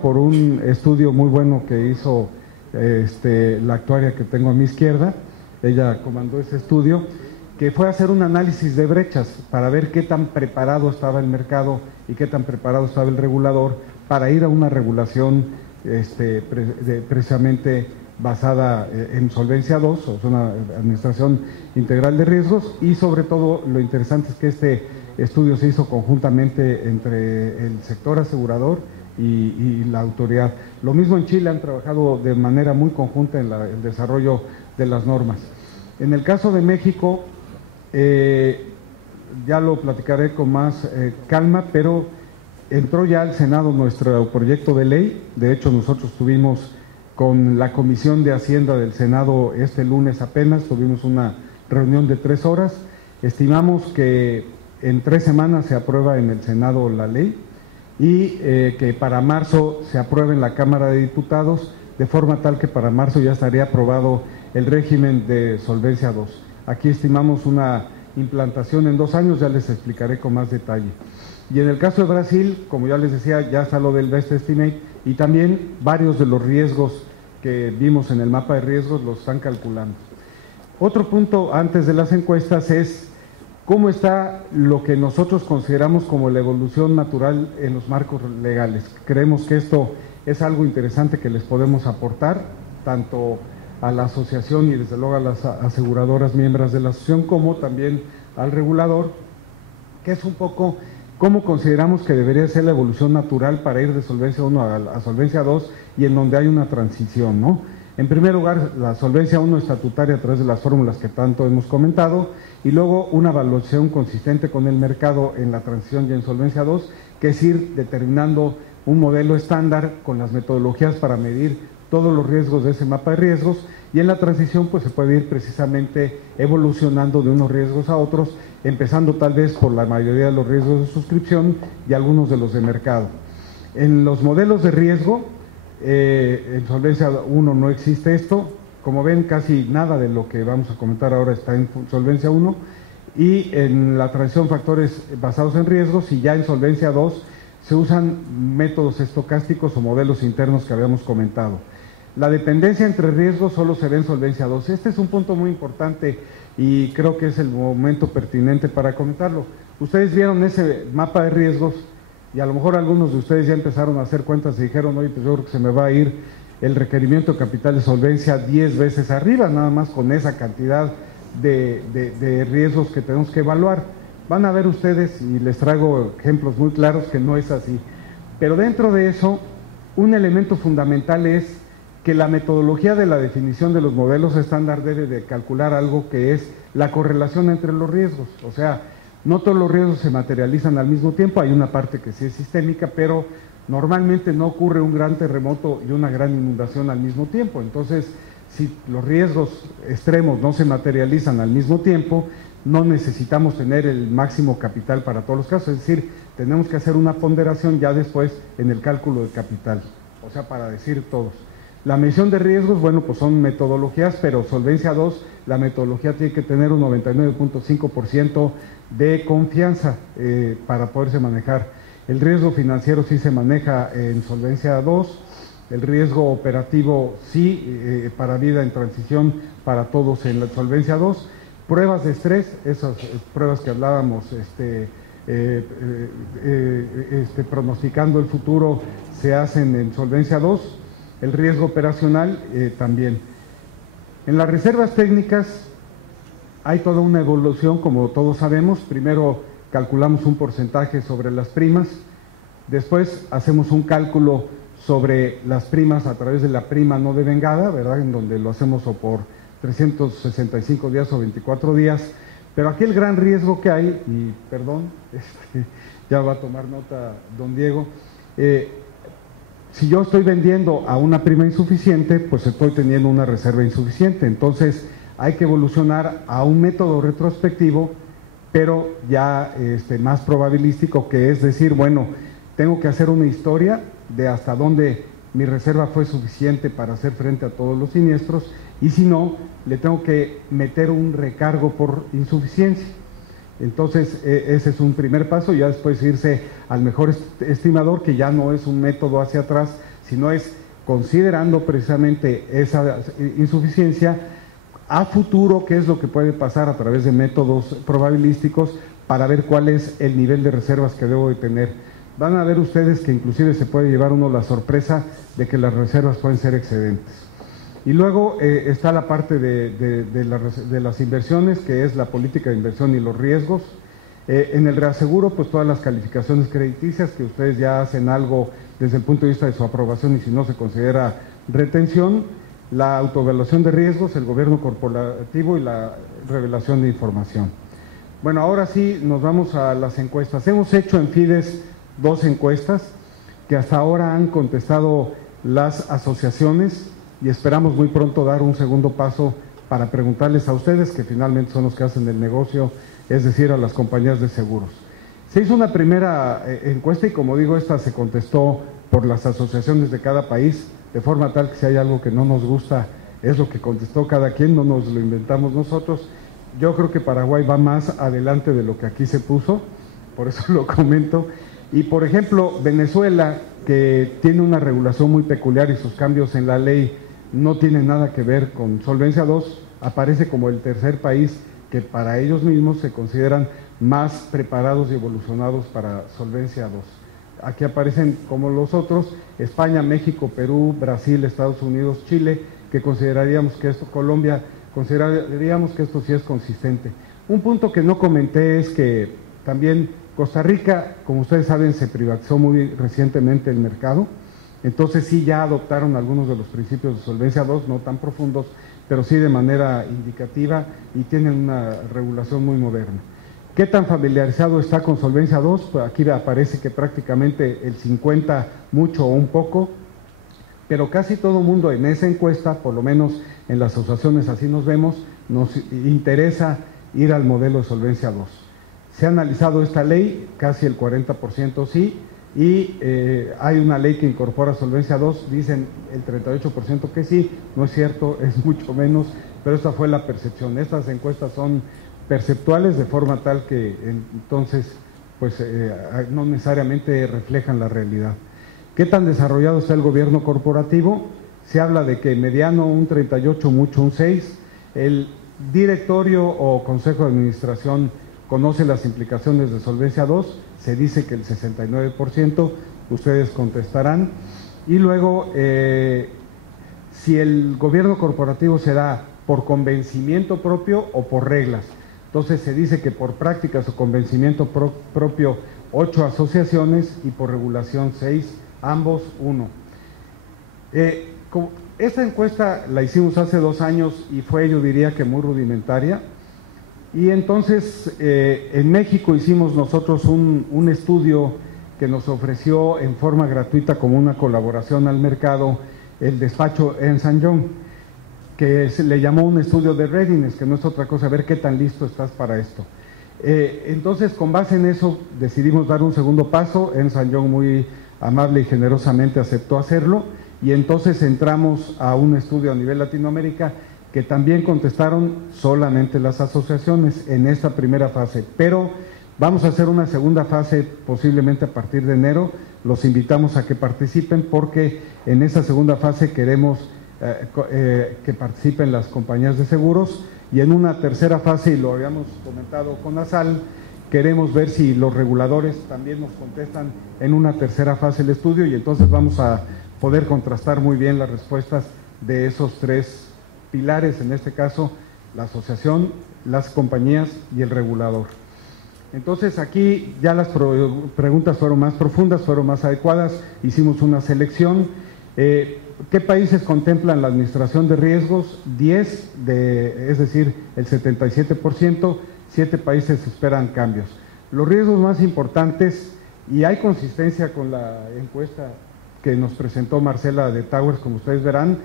por un estudio muy bueno que hizo la actuaria que tengo a mi izquierda. Ella comandó ese estudio, que fue hacer un análisis de brechas para ver qué tan preparado estaba el mercado y qué tan preparado estaba el regulador para ir a una regulación precisamente basada en Solvencia 2, o sea, una administración integral de riesgos. Y sobre todo lo interesante es que este estudio se hizo conjuntamente entre el sector asegurador y la autoridad. Lo mismo en Chile, han trabajado de manera muy conjunta en el desarrollo de las normas. En el caso de México, ya lo platicaré con más calma, pero entró ya al Senado nuestro proyecto de ley. De hecho, nosotros tuvimos con la Comisión de Hacienda del Senado este lunes apenas, tuvimos una reunión de 3 horas. Estimamos que en 3 semanas se aprueba en el Senado la ley y que para marzo se apruebe en la Cámara de Diputados, de forma tal que para marzo ya estaría aprobado el régimen de Solvencia 2. Aquí estimamos una implantación en 2 años, ya les explicaré con más detalle. Y en el caso de Brasil, como ya les decía, ya está lo del Best Estimate y también varios de los riesgos que vimos en el mapa de riesgos los están calculando. Otro punto antes de las encuestas es cómo está lo que nosotros consideramos como la evolución natural en los marcos legales. Creemos que esto es algo interesante que les podemos aportar, tanto a la asociación y desde luego a las aseguradoras miembros de la asociación, como también al regulador, que es un poco cómo consideramos que debería ser la evolución natural para ir de Solvencia 1 a Solvencia 2 y en donde hay una transición, ¿no? En primer lugar, la Solvencia 1 estatutaria a través de las fórmulas que tanto hemos comentado, y luego una evaluación consistente con el mercado en la transición y en Solvencia 2, que es ir determinando un modelo estándar con las metodologías para medir todos los riesgos de ese mapa de riesgos, y en la transición pues se puede ir precisamente evolucionando de unos riesgos a otros, empezando tal vez por la mayoría de los riesgos de suscripción y algunos de los de mercado. En los modelos de riesgo, en Solvencia 1 no existe esto. Como ven, casi nada de lo que vamos a comentar ahora está en Solvencia 1, y en la transición factores basados en riesgos, y ya en Solvencia 2 se usan métodos estocásticos o modelos internos que habíamos comentado. La dependencia entre riesgos solo se ve en Solvencia 2. Este es un punto muy importante y creo que es el momento pertinente para comentarlo. Ustedes vieron ese mapa de riesgos y a lo mejor algunos de ustedes ya empezaron a hacer cuentas y dijeron, oye, pues yo creo que se me va a ir el requerimiento de capital de solvencia 10 veces arriba, nada más con esa cantidad de riesgos que tenemos que evaluar. Van a ver ustedes, y les traigo ejemplos muy claros, que no es así. Pero dentro de eso, un elemento fundamental es que la metodología de la definición de los modelos estándar debe de calcular algo que es la correlación entre los riesgos. O sea, no todos los riesgos se materializan al mismo tiempo, hay una parte que sí es sistémica, pero normalmente no ocurre un gran terremoto y una gran inundación al mismo tiempo. Entonces, si los riesgos extremos no se materializan al mismo tiempo, no necesitamos tener el máximo capital para todos los casos, es decir, tenemos que hacer una ponderación ya después en el cálculo de capital, o sea, para decir todos. La medición de riesgos, bueno, pues son metodologías, pero Solvencia 2, la metodología tiene que tener un 99.5% de confianza para poderse manejar. El riesgo financiero sí se maneja en Solvencia 2, el riesgo operativo sí, para vida en transición para todos en la Solvencia 2. Pruebas de estrés, esas pruebas que hablábamos, pronosticando el futuro, se hacen en Solvencia 2. El riesgo operacional también. En las reservas técnicas hay toda una evolución, como todos sabemos. Primero calculamos un porcentaje sobre las primas, después hacemos un cálculo sobre las primas a través de la prima no devengada, ¿verdad? En donde lo hacemos o por 365 días o 24 días. Pero aquí el gran riesgo que hay, y perdón, ya va a tomar nota don Diego, si yo estoy vendiendo a una prima insuficiente, pues estoy teniendo una reserva insuficiente. Entonces hay que evolucionar a un método retrospectivo, pero ya más probabilístico, que es decir, bueno, tengo que hacer una historia de hasta dónde mi reserva fue suficiente para hacer frente a todos los siniestros, y si no, le tengo que meter un recargo por insuficiencia. Entonces, ese es un primer paso, ya después irse al mejor estimador, que ya no es un método hacia atrás, sino es considerando precisamente esa insuficiencia a futuro, qué es lo que puede pasar a través de métodos probabilísticos para ver cuál es el nivel de reservas que debo de tener. Van a ver ustedes que inclusive se puede llevar uno la sorpresa de que las reservas pueden ser excedentes. Y luego está la parte de las inversiones, que es la política de inversión y los riesgos. En el reaseguro, pues todas las calificaciones crediticias, que ustedes ya hacen algo desde el punto de vista de su aprobación y si no se considera retención, la autoevaluación de riesgos, el gobierno corporativo y la revelación de información. Bueno, ahora sí nos vamos a las encuestas. Hemos hecho en Fides 2 encuestas que hasta ahora han contestado las asociaciones y esperamos muy pronto dar un segundo paso para preguntarles a ustedes, que finalmente son los que hacen el negocio, es decir, a las compañías de seguros. Se hizo una primera encuesta y, como digo, esta se contestó por las asociaciones de cada país, de forma tal que si hay algo que no nos gusta, es lo que contestó cada quien, no nos lo inventamos nosotros. Yo creo que Paraguay va más adelante de lo que aquí se puso, por eso lo comento. Y, por ejemplo, Venezuela, que tiene una regulación muy peculiar y sus cambios en la ley no tienen nada que ver con Solvencia II, aparece como el tercer país que para ellos mismos se consideran más preparados y evolucionados para Solvencia II. Aquí aparecen como los otros: España, México, Perú, Brasil, Estados Unidos, Chile, que consideraríamos que esto, Colombia, consideraríamos que esto sí es consistente. Un punto que no comenté es que también Costa Rica, como ustedes saben, se privatizó muy recientemente el mercado, entonces sí ya adoptaron algunos de los principios de Solvencia II, no tan profundos, pero sí de manera indicativa y tienen una regulación muy moderna. ¿Qué tan familiarizado está con Solvencia II? Pues aquí aparece que prácticamente el 50, mucho o un poco, pero casi todo el mundo en esa encuesta, por lo menos en las asociaciones así nos vemos, nos interesa ir al modelo de Solvencia II. Se ha analizado esta ley, casi el 40% sí, y hay una ley que incorpora Solvencia II, dicen el 38% que sí, no es cierto, es mucho menos, pero esta fue la percepción. Estas encuestas son perceptuales de forma tal que entonces pues no necesariamente reflejan la realidad. ¿Qué tan desarrollado está el gobierno corporativo? Se habla de que mediano un 38, mucho un 6, el directorio o consejo de administración conoce las implicaciones de Solvencia II, se dice que el 69%, ustedes contestarán. Y luego, si el gobierno corporativo se da por convencimiento propio o por reglas. Entonces se dice que por prácticas o convencimiento propio 8 asociaciones y por regulación 6, ambos 1. Esta encuesta la hicimos hace 2 años y fue, yo diría que muy rudimentaria. Y entonces en México hicimos nosotros un estudio que nos ofreció en forma gratuita como una colaboración al mercado el despacho Ernst & Young, que se le llamó un estudio de readiness, que no es otra cosa, ver qué tan listo estás para esto. Entonces, con base en eso, decidimos dar un segundo paso. Ernst & Young muy amable y generosamente aceptó hacerlo, y entonces entramos a un estudio a nivel Latinoamérica que también contestaron solamente las asociaciones en esta primera fase, pero vamos a hacer una segunda fase posiblemente a partir de enero. Los invitamos a que participen porque en esa segunda fase queremos que participen las compañías de seguros, y en una tercera fase, y lo habíamos comentado con Asal, queremos ver si los reguladores también nos contestan en una tercera fase el estudio, y entonces vamos a poder contrastar muy bien las respuestas de esos 3 pilares, en este caso la asociación, las compañías y el regulador. Entonces aquí ya las preguntas fueron más profundas, fueron más adecuadas, hicimos una selección. ¿Qué países contemplan la administración de riesgos? 10, es decir, el 77%, 7 países esperan cambios. Los riesgos más importantes, y hay consistencia con la encuesta que nos presentó Marcela de Towers, como ustedes verán,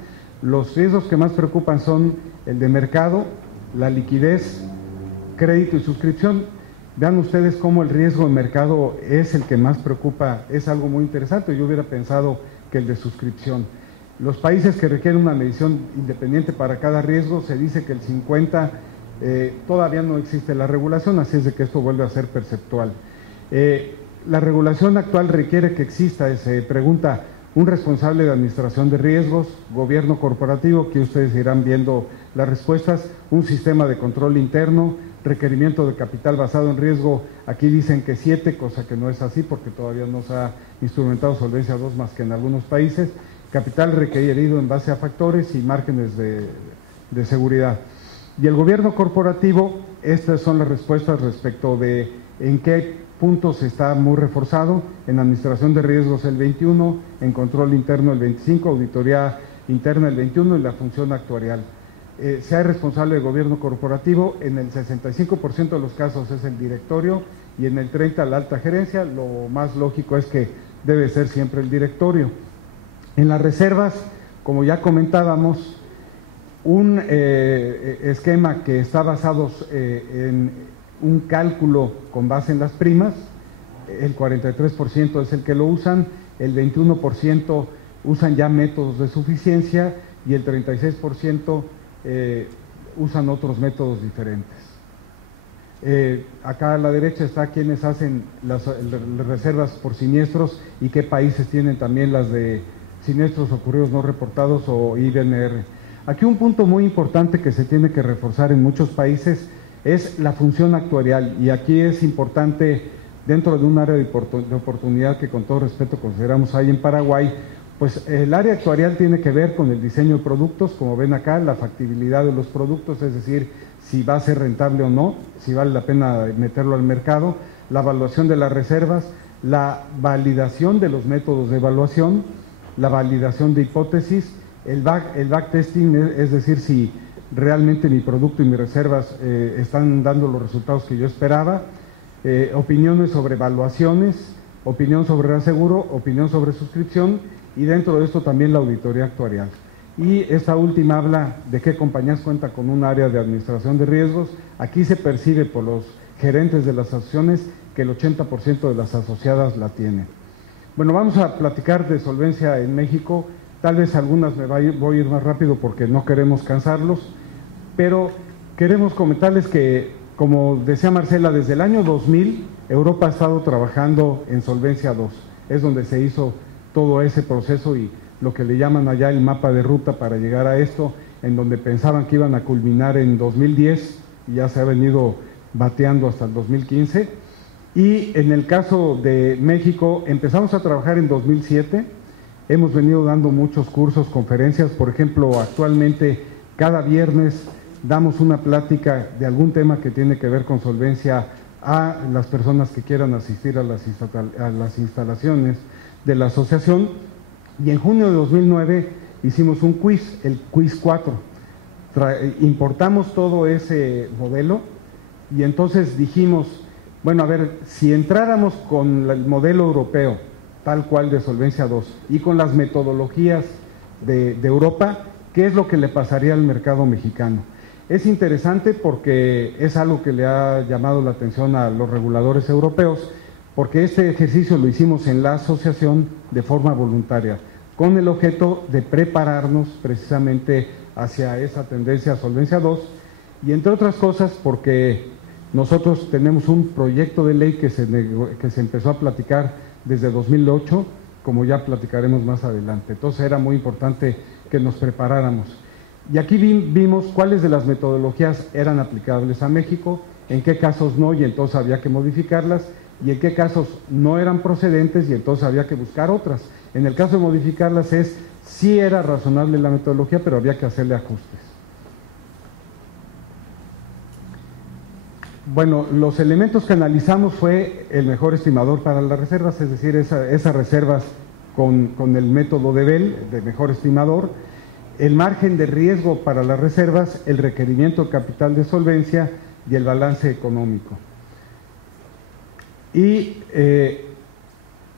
los riesgos que más preocupan son el de mercado, la liquidez, crédito y suscripción. Vean ustedes cómo el riesgo de mercado es el que más preocupa, es algo muy interesante. Yo hubiera pensado que el de suscripción. Los países que requieren una medición independiente para cada riesgo, se dice que el 50 Todavía no existe la regulación, así es de que esto vuelve a ser perceptual. La regulación actual requiere que exista, se pregunta, un responsable de administración de riesgos, gobierno corporativo, que ustedes irán viendo las respuestas, un sistema de control interno, requerimiento de capital basado en riesgo, aquí dicen que 7, cosa que no es así porque todavía no se ha instrumentado Solvencia 2 más que en algunos países, capital requerido en base a factores y márgenes de seguridad. Y el gobierno corporativo, estas son las respuestas respecto de en qué puntos está muy reforzado, en administración de riesgos el 21, en control interno el 25, auditoría interna el 21 y la función actuarial. Se hay responsable de gobierno corporativo, en el 65% de los casos es el directorio y en el 30% la alta gerencia, lo más lógico es que debe ser siempre el directorio. En las reservas, como ya comentábamos, un esquema que está basado en un cálculo con base en las primas, el 43% es el que lo usan, el 21% usan ya métodos de suficiencia y el 36% usan otros métodos diferentes. Acá a la derecha está quienes hacen las reservas por siniestros y qué países tienen también las de siniestros ocurridos no reportados o IBNR. Aquí un punto muy importante que se tiene que reforzar en muchos países es la función actuarial, y aquí es importante, dentro de un área de oportunidad que con todo respeto consideramos ahí en Paraguay, pues el área actuarial tiene que ver con el diseño de productos, como ven acá, la factibilidad de los productos, es decir, si va a ser rentable o no, si vale la pena meterlo al mercado, la evaluación de las reservas, la validación de los métodos de evaluación, la validación de hipótesis, el backtesting, es decir, si realmente mi producto y mis reservas están dando los resultados que yo esperaba, opiniones sobre evaluaciones, opinión sobre reaseguro, opinión sobre suscripción y dentro de esto también la auditoría actuarial. Y esta última habla de qué compañías cuentan con un área de administración de riesgos. Aquí se percibe por los gerentes de las asociaciones que el 80% de las asociadas la tienen. Bueno, vamos a platicar de solvencia en México. Tal vez algunas voy a ir más rápido porque no queremos cansarlos, pero queremos comentarles que, como decía Marcela, desde el año 2000 Europa ha estado trabajando en Solvencia 2, es donde se hizo todo ese proceso y lo que le llaman allá el mapa de ruta para llegar a esto, en donde pensaban que iban a culminar en 2010 y ya se ha venido bateando hasta el 2015. Y en el caso de México empezamos a trabajar en 2007, hemos venido dando muchos cursos, conferencias, por ejemplo, actualmente cada viernes damos una plática de algún tema que tiene que ver con solvencia a las personas que quieran asistir a las instalaciones de la asociación. Y en junio de 2009 hicimos un quiz, el quiz 4. Importamos todo ese modelo y entonces dijimos, bueno, a ver, si entráramos con el modelo europeo, tal cual de Solvencia 2, y con las metodologías de Europa, ¿qué es lo que le pasaría al mercado mexicano? Es interesante porque es algo que le ha llamado la atención a los reguladores europeos, porque este ejercicio lo hicimos en la asociación de forma voluntaria, con el objeto de prepararnos precisamente hacia esa tendencia a Solvencia 2, y entre otras cosas porque nosotros tenemos un proyecto de ley que se empezó a platicar desde 2008, como ya platicaremos más adelante. Entonces era muy importante que nos preparáramos. Y aquí vimos cuáles de las metodologías eran aplicables a México, en qué casos no, y entonces había que modificarlas, y en qué casos no eran procedentes, y entonces había que buscar otras. En el caso de modificarlas sí era razonable la metodología, pero había que hacerle ajustes. Bueno, los elementos que analizamos fue el mejor estimador para las reservas, es decir, esas reservas con el método de Bell, de mejor estimador, el margen de riesgo para las reservas, el requerimiento de capital de solvencia y el balance económico. Y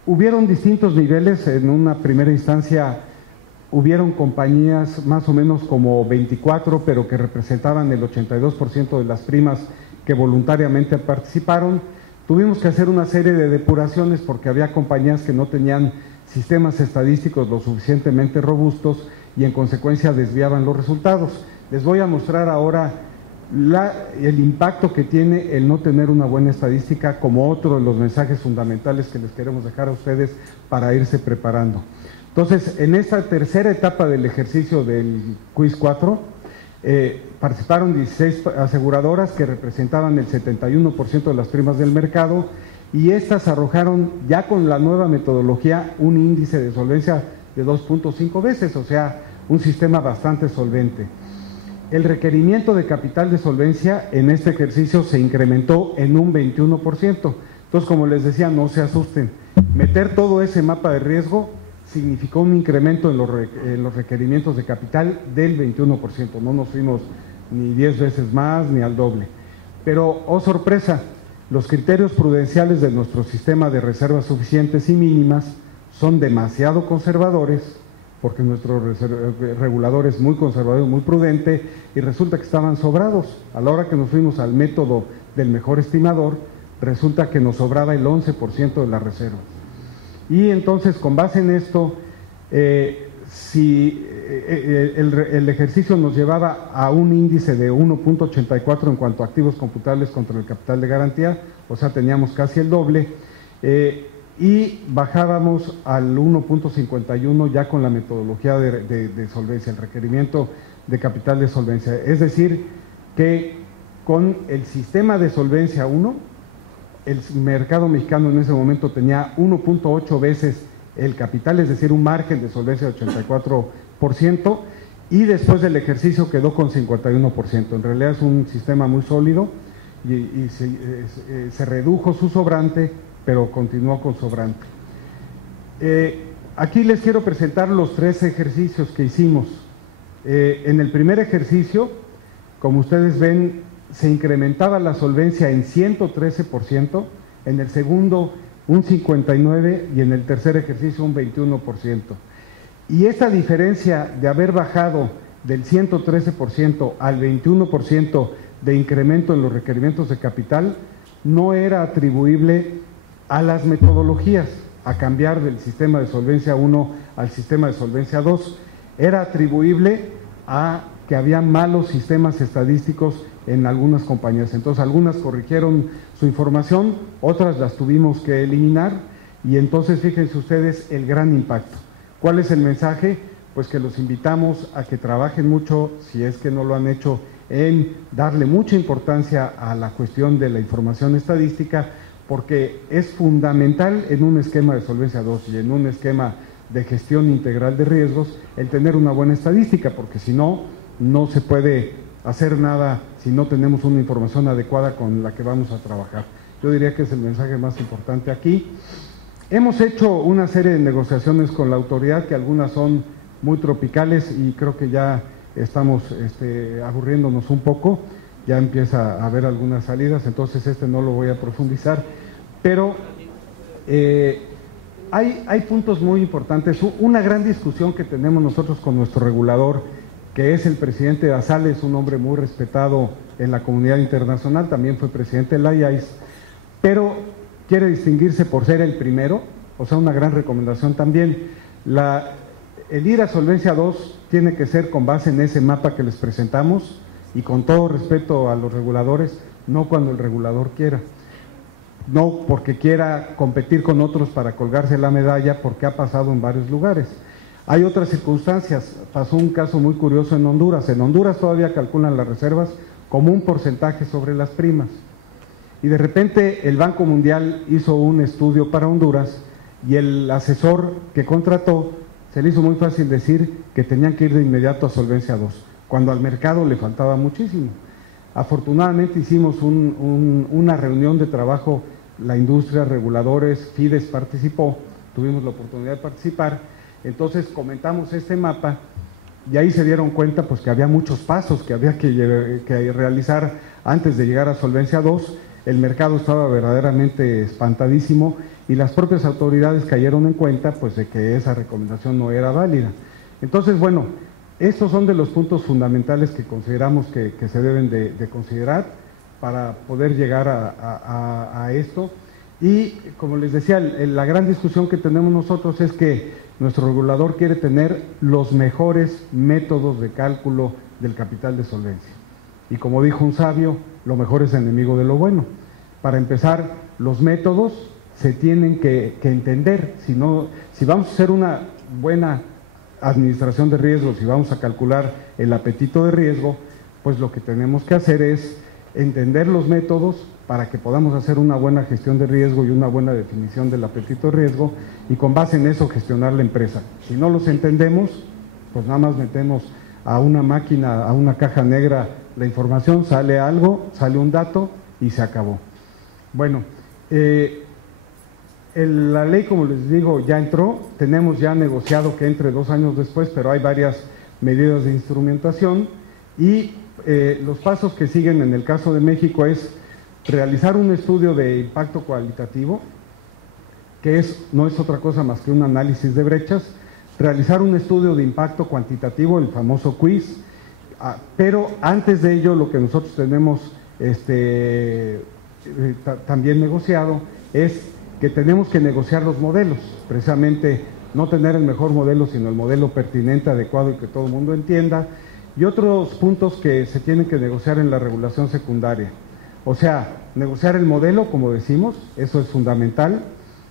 hubieron distintos niveles. En una primera instancia hubieron compañías más o menos como 24, pero que representaban el 82% de las primas que voluntariamente participaron. Tuvimos que hacer una serie de depuraciones porque había compañías que no tenían sistemas estadísticos lo suficientemente robustos y en consecuencia desviaban los resultados. Les voy a mostrar ahora el impacto que tiene el no tener una buena estadística, como otro de los mensajes fundamentales que les queremos dejar a ustedes para irse preparando. Entonces, en esta tercera etapa del ejercicio del Quiz 4, participaron 16 aseguradoras que representaban el 71% de las primas del mercado, y estas arrojaron ya con la nueva metodología un índice de solvencia de 2.5 veces, o sea, un sistema bastante solvente. El requerimiento de capital de solvencia en este ejercicio se incrementó en un 21%. Entonces, como les decía, no se asusten. Meter todo ese mapa de riesgo significó un incremento en los requerimientos de capital del 21%. No nos fuimos ni 10 veces más ni al doble. Pero, oh sorpresa, los criterios prudenciales de nuestro sistema de reservas suficientes y mínimas son demasiado conservadores, porque nuestro regulador es muy conservador, muy prudente, y resulta que estaban sobrados. A la hora que nos fuimos al método del mejor estimador, resulta que nos sobraba el 11% de las reservas. Y entonces, con base en esto, si el ejercicio nos llevaba a un índice de 1.84 en cuanto a activos computables contra el capital de garantía, o sea, teníamos casi el doble, y bajábamos al 1.51 ya con la metodología de solvencia, el requerimiento de capital de solvencia. Es decir, que con el sistema de solvencia 1, el mercado mexicano en ese momento tenía 1.8 veces el capital, es decir, un margen de solvencia de 84%, y después del ejercicio quedó con 51%. En realidad es un sistema muy sólido y se redujo su sobrante, pero continuó con sobrante. Aquí les quiero presentar los 3 ejercicios que hicimos. En el primer ejercicio, como ustedes ven, se incrementaba la solvencia en 113%, en el segundo un 59% y en el tercer ejercicio un 21%. Y esta diferencia de haber bajado del 113% al 21% de incremento en los requerimientos de capital no era atribuible a las metodologías, a cambiar del sistema de solvencia 1 al sistema de solvencia 2, era atribuible a que había malos sistemas estadísticos en algunas compañías. Entonces, algunas corrigieron su información, otras las tuvimos que eliminar, y entonces fíjense ustedes el gran impacto. ¿Cuál es el mensaje? Pues que los invitamos a que trabajen mucho, si es que no lo han hecho, en darle mucha importancia a la cuestión de la información estadística, porque es fundamental en un esquema de solvencia 2 y en un esquema de gestión integral de riesgos el tener una buena estadística, porque si no, no se puede hacer nada si no tenemos una información adecuada con la que vamos a trabajar. Yo diría que es el mensaje más importante aquí. Hemos hecho una serie de negociaciones con la autoridad, que algunas son muy tropicales y creo que ya estamos aburriéndonos un poco, ya empieza a haber algunas salidas, entonces no lo voy a profundizar, pero hay puntos muy importantes. Una gran discusión que tenemos nosotros con nuestro regulador, que es el presidente de ASAL, es un hombre muy respetado en la comunidad internacional, también fue presidente de la IAIS, pero quiere distinguirse por ser el primero, o sea, una gran recomendación también. El ir a Solvencia 2 tiene que ser con base en ese mapa que les presentamos y con todo respeto a los reguladores, no cuando el regulador quiera, no porque quiera competir con otros para colgarse la medalla, porque ha pasado en varios lugares. Hay otras circunstancias, pasó un caso muy curioso en Honduras. En Honduras todavía calculan las reservas como un porcentaje sobre las primas. Y de repente el Banco Mundial hizo un estudio para Honduras y el asesor que contrató se le hizo muy fácil decir que tenían que ir de inmediato a Solvencia 2, cuando al mercado le faltaba muchísimo. Afortunadamente hicimos una reunión de trabajo, la industria, reguladores, Fides participó, tuvimos la oportunidad de participar. Entonces comentamos este mapa y ahí se dieron cuenta pues que había muchos pasos que había que realizar antes de llegar a Solvencia 2. El mercado estaba verdaderamente espantadísimo y las propias autoridades cayeron en cuenta pues de que esa recomendación no era válida. Entonces, bueno, estos son de los puntos fundamentales que consideramos que se deben de considerar para poder llegar a esto. Y como les decía, la gran discusión que tenemos nosotros es que nuestro regulador quiere tener los mejores métodos de cálculo del capital de solvencia. Y como dijo un sabio, lo mejor es enemigo de lo bueno. Para empezar, los métodos se tienen que entender. Si vamos a hacer una buena administración de riesgos y vamos a calcular el apetito de riesgo, pues lo que tenemos que hacer es entender los métodos para que podamos hacer una buena gestión de riesgo y una buena definición del apetito de riesgo, y con base en eso gestionar la empresa. Si no los entendemos, pues nada más metemos a una máquina, a una caja negra la información, sale algo, sale un dato y se acabó. Bueno, la ley, como les digo, ya entró, tenemos ya negociado que entre 2 años después, pero hay varias medidas de instrumentación, y los pasos que siguen en el caso de México es realizar un estudio de impacto cualitativo, que no es otra cosa más que un análisis de brechas, realizar un estudio de impacto cuantitativo, el famoso quiz, pero antes de ello lo que nosotros tenemos también negociado es que tenemos que negociar los modelos, precisamente no tener el mejor modelo, sino el modelo pertinente, adecuado y que todo el mundo entienda, y otros puntos que se tienen que negociar en la regulación secundaria. O sea, negociar el modelo, como decimos, eso es fundamental,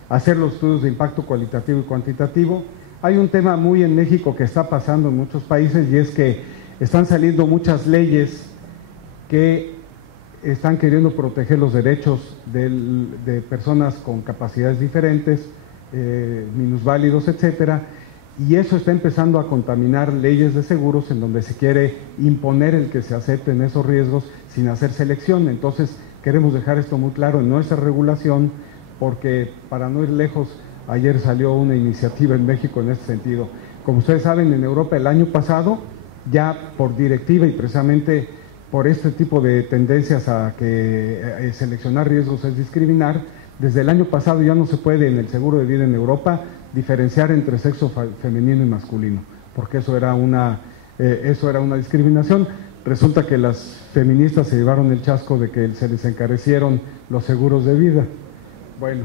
hacer los estudios de impacto cualitativo y cuantitativo. Hay un tema muy en México que está pasando en muchos países, y es que están saliendo muchas leyes que están queriendo proteger los derechos de personas con capacidades diferentes, minusválidos, etcétera, y eso está empezando a contaminar leyes de seguros en donde se quiere imponer el que se acepten esos riesgos sin hacer selección. Entonces queremos dejar esto muy claro en nuestra regulación, porque para no ir lejos, ayer salió una iniciativa en México en este sentido. Como ustedes saben, en Europa el año pasado, ya por directiva y precisamente por este tipo de tendencias a que seleccionar riesgos es discriminar, desde el año pasado ya no se puede en el seguro de vida en Europa diferenciar entre sexo femenino y masculino, porque eso era una discriminación. Resulta que las feministas se llevaron el chasco de que se les encarecieron los seguros de vida. Bueno,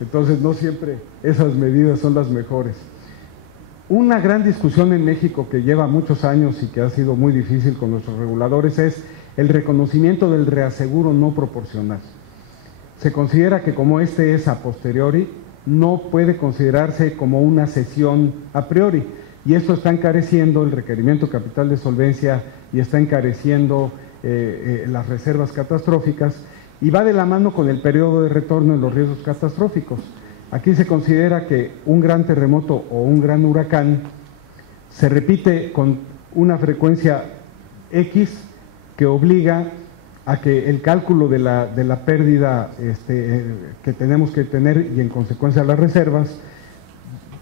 entonces no siempre esas medidas son las mejores. Una gran discusión en México que lleva muchos años y que ha sido muy difícil con nuestros reguladores es el reconocimiento del reaseguro no proporcional. Se considera que como este es a posteriori, no puede considerarse como una cesión a priori, y esto está encareciendo el requerimiento de capital de solvencia y está encareciendo las reservas catastróficas, y va de la mano con el periodo de retorno en los riesgos catastróficos. Aquí se considera que un gran terremoto o un gran huracán se repite con una frecuencia X que obliga a que el cálculo de la pérdida que tenemos que tener, y en consecuencia las reservas,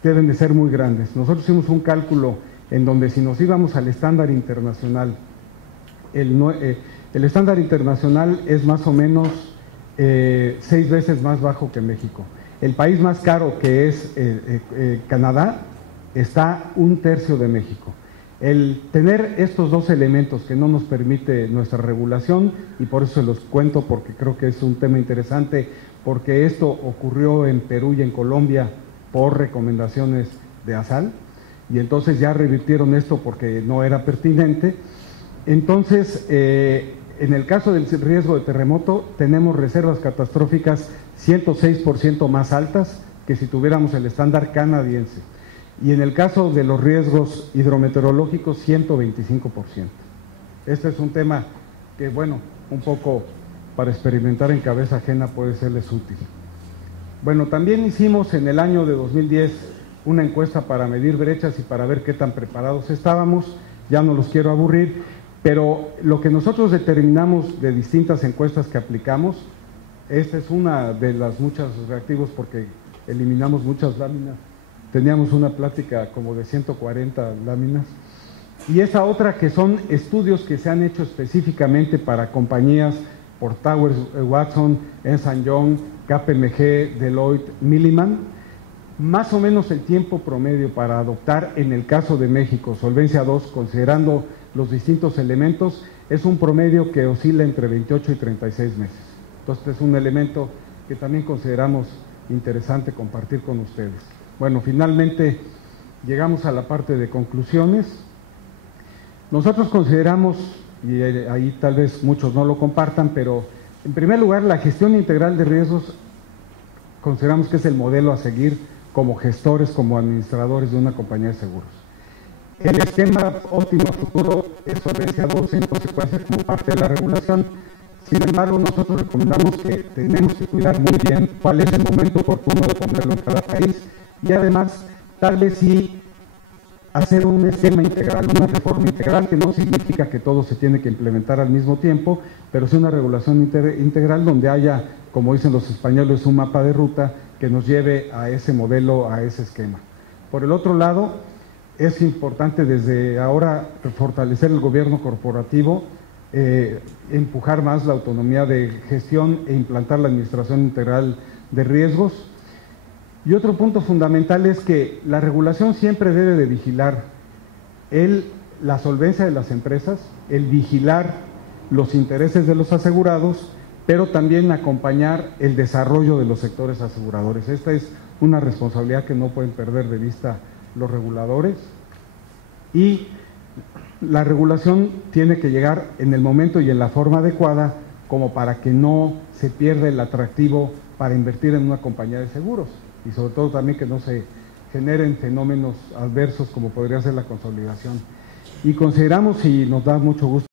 deben de ser muy grandes. Nosotros hicimos un cálculo en donde si nos íbamos al estándar internacional, el estándar internacional es más o menos 6 veces más bajo que México. El país más caro, que es Canadá, está 1/3 de México. El tener estos dos elementos que no nos permite nuestra regulación, y por eso se los cuento porque creo que es un tema interesante, porque esto ocurrió en Perú y en Colombia por recomendaciones de ASAL, y entonces ya revirtieron esto porque no era pertinente. Entonces, en el caso del riesgo de terremoto, tenemos reservas catastróficas 106% más altas que si tuviéramos el estándar canadiense. Y en el caso de los riesgos hidrometeorológicos, 125%. Este es un tema que, bueno, un poco para experimentar en cabeza ajena puede serles útil. Bueno, también hicimos en el año de 2010 una encuesta para medir brechas y para ver qué tan preparados estábamos. Ya no los quiero aburrir, pero lo que nosotros determinamos de distintas encuestas que aplicamos, esta es una de las muchos reactivos porque eliminamos muchas láminas. Teníamos una plática como de 140 láminas. Y esa otra que son estudios que se han hecho específicamente para compañías por Towers Watson, Ernst & Young, KPMG, Deloitte, Milliman. Más o menos el tiempo promedio para adoptar, en el caso de México, Solvencia II, considerando los distintos elementos, es un promedio que oscila entre 28 y 36 meses. Entonces, este es un elemento que también consideramos interesante compartir con ustedes. Bueno, finalmente llegamos a la parte de conclusiones. Nosotros consideramos y ahí tal vez muchos no lo compartan, pero en primer lugar la gestión integral de riesgos consideramos que es el modelo a seguir como gestores, como administradores de una compañía de seguros. El esquema óptimo a futuro es Solvencia 2, entonces se puede hacer como parte de la regulación. Sin embargo, nosotros recomendamos que tenemos que cuidar muy bien cuál es el momento oportuno de ponerlo en cada país y además tal vez sí hacer un esquema integral, una reforma integral, que no significa que todo se tiene que implementar al mismo tiempo, pero sí una regulación integral donde haya, como dicen los españoles, un mapa de ruta que nos lleve a ese modelo, a ese esquema. Por el otro lado, es importante desde ahora fortalecer el gobierno corporativo, empujar más la autonomía de gestión e implantar la administración integral de riesgos. Y otro punto fundamental es que la regulación siempre debe de vigilar la solvencia de las empresas, el vigilar los intereses de los asegurados, pero también acompañar el desarrollo de los sectores aseguradores. Esta es una responsabilidad que no pueden perder de vista los reguladores, y la regulación tiene que llegar en el momento y en la forma adecuada como para que no se pierda el atractivo para invertir en una compañía de seguros y sobre todo también que no se generen fenómenos adversos como podría ser la consolidación. Y consideramos, y nos da mucho gusto